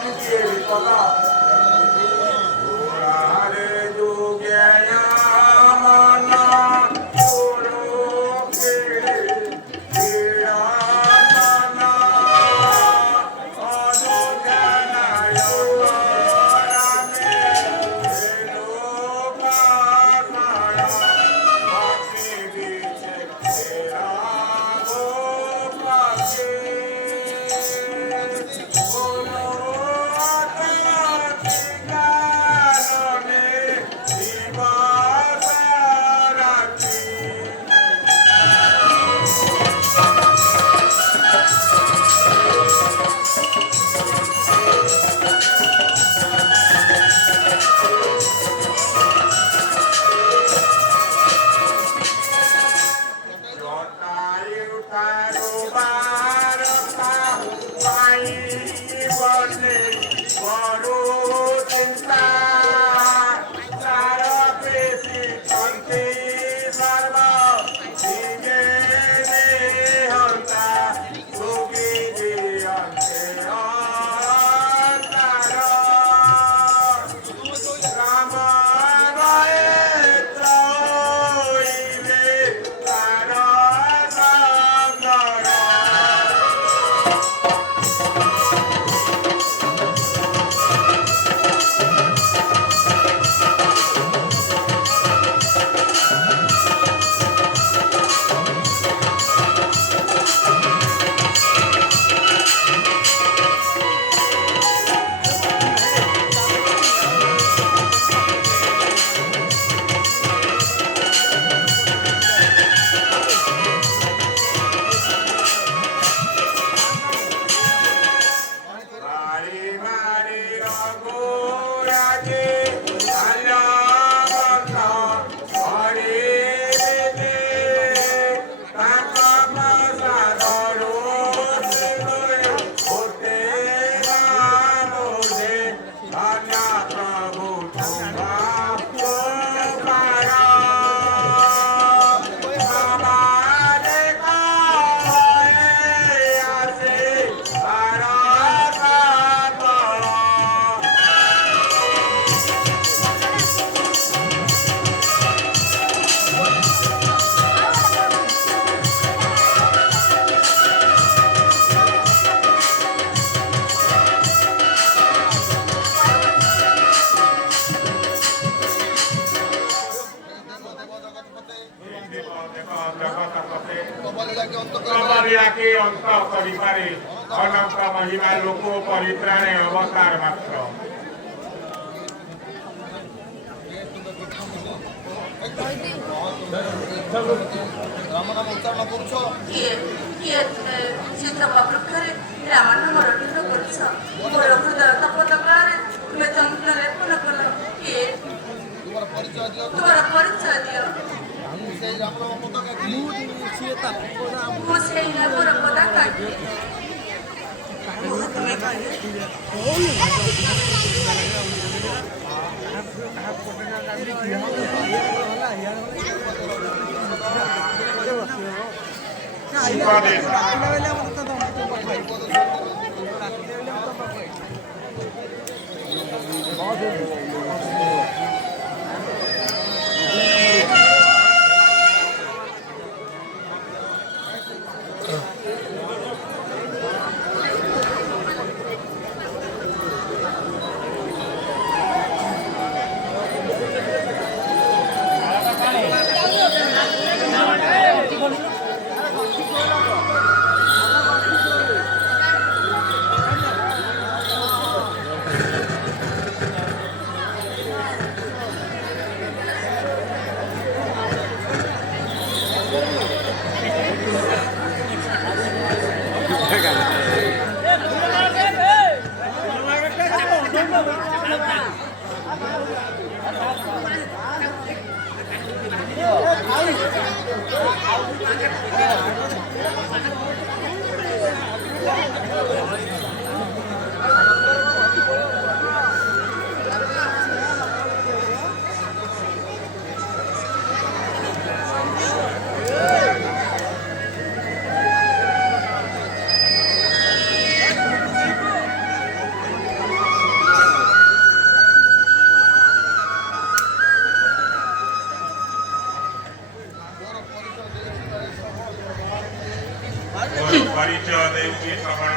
লুকিয়ে বিপদা ঘোড়ারে যুগে মানা গুরুকে বিড়ানা অযোগ্যনায় রামে এলো কানাড়া আপনি দিছে রাগো পাকে কবলিয়াকে অন্ত করিপারে অনন্ত মহিমা লোক পরিত্রাণে অবতার মাত্র রাম নাম উচ্চারণ করছ କିଏ କିଏ ଚିତ୍ର ବୃକ୍ଷରେ ରାମ ନାମ ରଟିତ କରୁଛ ମୋର ହୃଦୟ ତପତ କାଳରେ ତୁମେ ଚନ୍ଦ୍ର ଲେପନ କଲ କିଏ তোমার পরিচয় দিও ତୁମର ପରିଚୟ ଦିଅ সেই রাম নাম পতাকা কি ମୁଁ ସେଇ ନାମର ପତାକା ତୁମେ କହିଲେ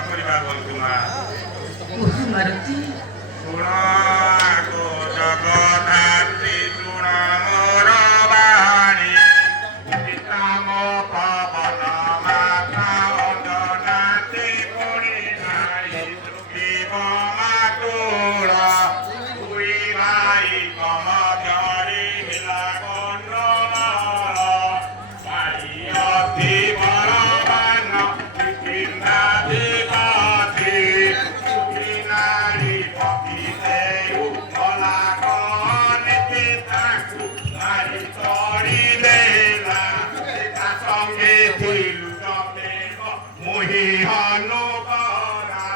କରିବା ବନ୍ଧୁମା ଓହୋ ମାରୁତି ଶୁଣ ଆଗୋ ଜଗଧାତ୍ରୀ ଶୁଣ ମୋର ବାଣୀ ପିତା ମୋ ପବନ ମାତା ଅଣ୍ଡନାଥୀ ପୁଣି ନାରୀ ଶୁଭିବ ମାତୁଳ ଦୁଇ ଭାଇ କମଜରି ହେଲା ଗଣ୍ଡଗୋଳ ଭାଇ ଅତି ବଳବାନ ବିଚିନ୍ତା ଦିଗତି ସୁଖୀ ନାରୀ ପତି ଦେଉ କଲା କନିତି ତାକୁ ନାରୀ ତଡ଼ି ଦେଲା ତା ସଙ୍ଗେ ଥିଲୁ ତମେବ ମୁହିଁ ହନୁକରା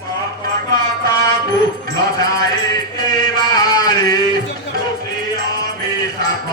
କଟକକୁ ଲଦାଏ କେବାରେ ଦୁଃଖୀ ଅଭିଶାପ